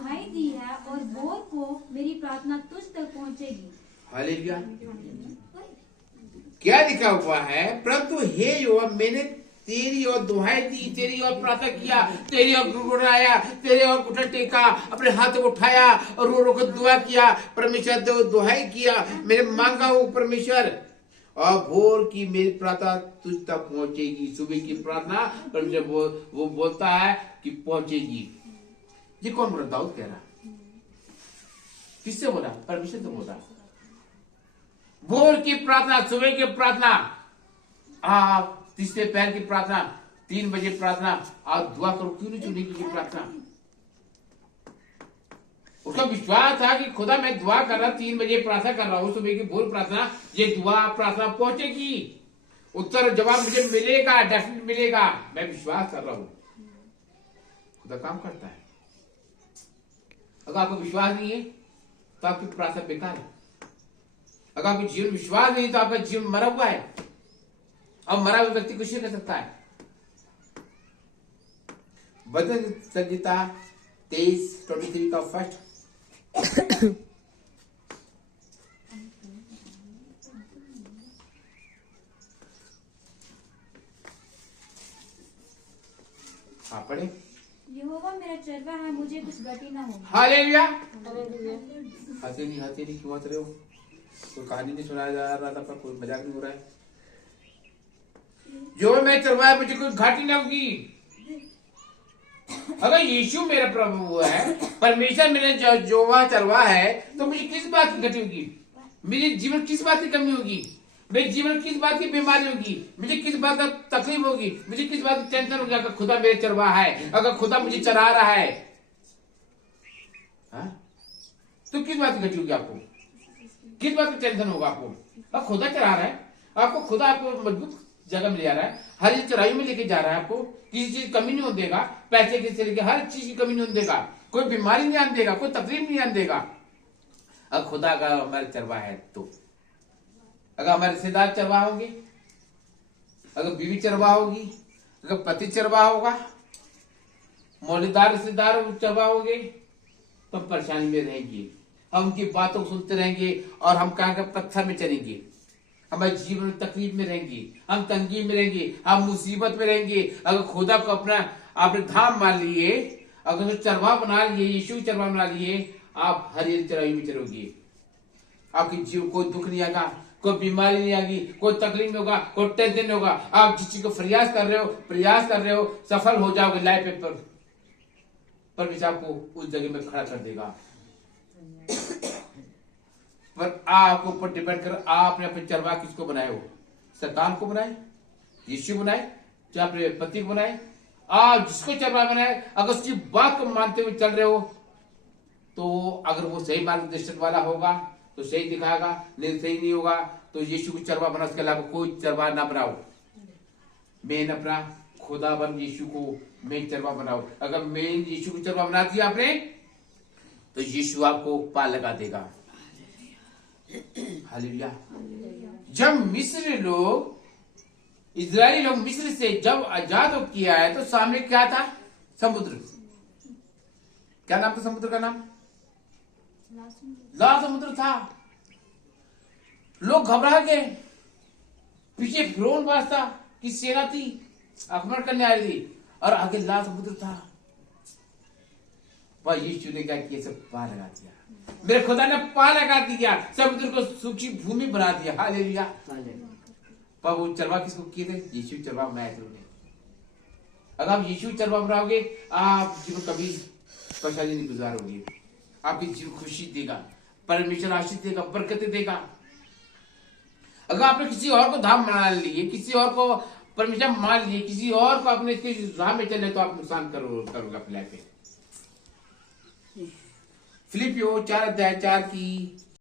दुहाई दी है और भोर को मेरी प्रार्थना तुझ तक पहुंचेगी। हालेलुया। क्या लिखा हुआ है? परंतु हे यहोवा, मैंने तेरी और दुहाई दी, तेरी और प्रार्थना किया, तेरी और गुड़गुड़ाया, तेरे और घुटन टेका, अपने हाथ को उठाया और रो रो को दुआ किया, परमेश्वर दुहाई किया, मैंने मांगा हूं परमेश्वर, और भोर की मेरी प्रार्थना तुझ तक पहुंचेगी। सुबह की प्रार्थना परमेश्वर वो बोलता है कि पहुंचेगी। ये कौन बोला? दाऊद कह रहा। किससे बोला? परमेश्वर तो बोला। भोर की प्रार्थना, सुबह की प्रार्थना, आप तीसरे पैर की प्रार्थना, 3 बजे प्रार्थना, आप दुआ करो। क्यों नहीं चुनेगी की प्रार्थना? उसका विश्वास था कि खुदा मैं दुआ कर रहा, 3 बजे प्रार्थना कर रहा हूं, सुबह की भोर प्रार्थना, ये दुआ प्रार्थना पहुंचेगी, उत्तर जवाब मुझे मिलेगा, डेफिनेट मिलेगा। मैं विश्वास कर रहा हूं। खुदा काम करता है। अगर आपको विश्वास नहीं है तो आपकी प्रार्थना बेकार है। अगर आपके जीवन विश्वास नहीं तो आपका जीवन मरा हुआ है, और मरा हुआ व्यक्ति कुछ नहीं कर सकता है। भजन संहिता 23:23 का फर्स्ट। हाँ पढ़े। यहोवा मेरा चरवा है, मुझे कुछ घटी ना हो। हालेलुया। हंसे नहीं क्यों हंस रहे हो? कोई कहानी नहीं सुनाया जा रहा था, पर कोई मजाक नहीं हो रहा है। जो मैं चरवा है, मुझे कोई घाटी ना होगी। अगर यीशु मेरा प्रभु है, परमेश्वर मेरा जो वह चरवा है, तो मुझे किस बात की घटी होगी? मेरे जीवन किस बात की कमी होगी? मेरे जीवन किस बात की बीमारी होगी? मुझे किस बात का तकलीफ होगी? मुझे किस बात की टेंशन होगी? अगर खुदा मेरे चरवा है, अगर खुदा मुझे चरा रहा है, हा? तो किस बात की घटी होगी आपको? किस बात की टेंशन होगा आपको? अब खुदा चरा रहा है आपको, खुदा आपको मजबूत जगह में ले जा रहा है, हर एक चराई में लेके जा रहा है, आपको किसी चीज कमी नहीं होने देगा, पैसे की से लेके हर चीज की कमी नहीं होने देगा, कोई बीमारी नहीं आने देगा, कोई तकलीफ नहीं आने देगा। अब खुदा का हमारे चरवा है, तो अगर हमारे रिश्तेदार चरवा होंगे, अगर बीवी चरवा होगी, अगर पति चरवा होगा, मौलेदार रिश्तेदार चरवा होंगे, तो हम परेशानी में रहेंगे, हम उनकी बातों को सुनते रहेंगे, और हम कहां का पत्थर में चलेंगे, हमारे जीवन में तकलीफ में रहेंगे, हम तंगी में रहेंगे, हम मुसीबत में रहेंगे। अगर खुदा को अपना आपने धाम मान लिए, अगर चरवा बना लिए, यीशु चरवा बना लिए, आप हर एक चराई में चलोगे। आपके जीवन कोई दुख नहीं आएगा, कोई बीमारी नहीं आएगी, कोई तकलीफ नहीं होगा, कोई टेंशन नहीं होगा। आप जिस चीज को प्रयास कर रहे हो, सफल हो जाओगे लाइफ पे। परमेश्वर आपको उस जगह में खड़ा कर देगा। पर आपको ऊपर डिपेंड कर, आपने अपने चरवा किसको बनाए हो? शैतान को बनाए, यीशु बनाए, चाहे अपने पति को बनाए, आप जिसको चरवा बनाए, अगर उसकी बात को मानते हुए चल रहे हो, तो अगर वो सही मार्गदर्शन वाला होगा तो सही दिखाएगा, नहीं सही नहीं होगा तो यीशु को चरवा बना, उसके अलावा कोई चरवा ना बनाओ। मैं अपना खुदा बन यीशु को मैं चरवा बनाओ। अगर मैं यीशु को चरवा बना दिया आपने, तो यीशु आपको पार लगा देगा। हालेलुया। जब मिस्र लोग, इजरायली लोग मिस्र से जब आजाद हो किया है, तो सामने क्या था? समुद्र। क्या नाम था समुद्र का? नाम लाल समुद्र था। लोग घबरा गए, पीछे फिरौन बादशाह की सेना थी, आक्रमण करने आ रही थी, और आगे लाल समुद्र था। पर यीशु ने क्या किया? सब पार लगा दिया। मेरे खुदा ने पार लगा दिया, समुद्र को सूखी भूमि बना दिया। हालेलुया। पर वो चरवा किसको किए थे? यीशु चरवा बनाए थे उन्हें। अगर आप यीशु चरवा बनाओगे, आप जीवन कभी परेशानी नहीं गुजारोगे। आपकी जीवन खुशी देगा, परमेश्वर आशीष देगा, बरकत देगा। अगर आपने किसी और को धाम मान लिए, किसी और को परमेश्वर मान लिए, किसी और को अपने इसके राह में चले, तो आप नुकसान करोगे अपने लाइफ में। फिलिपियो 4:4 की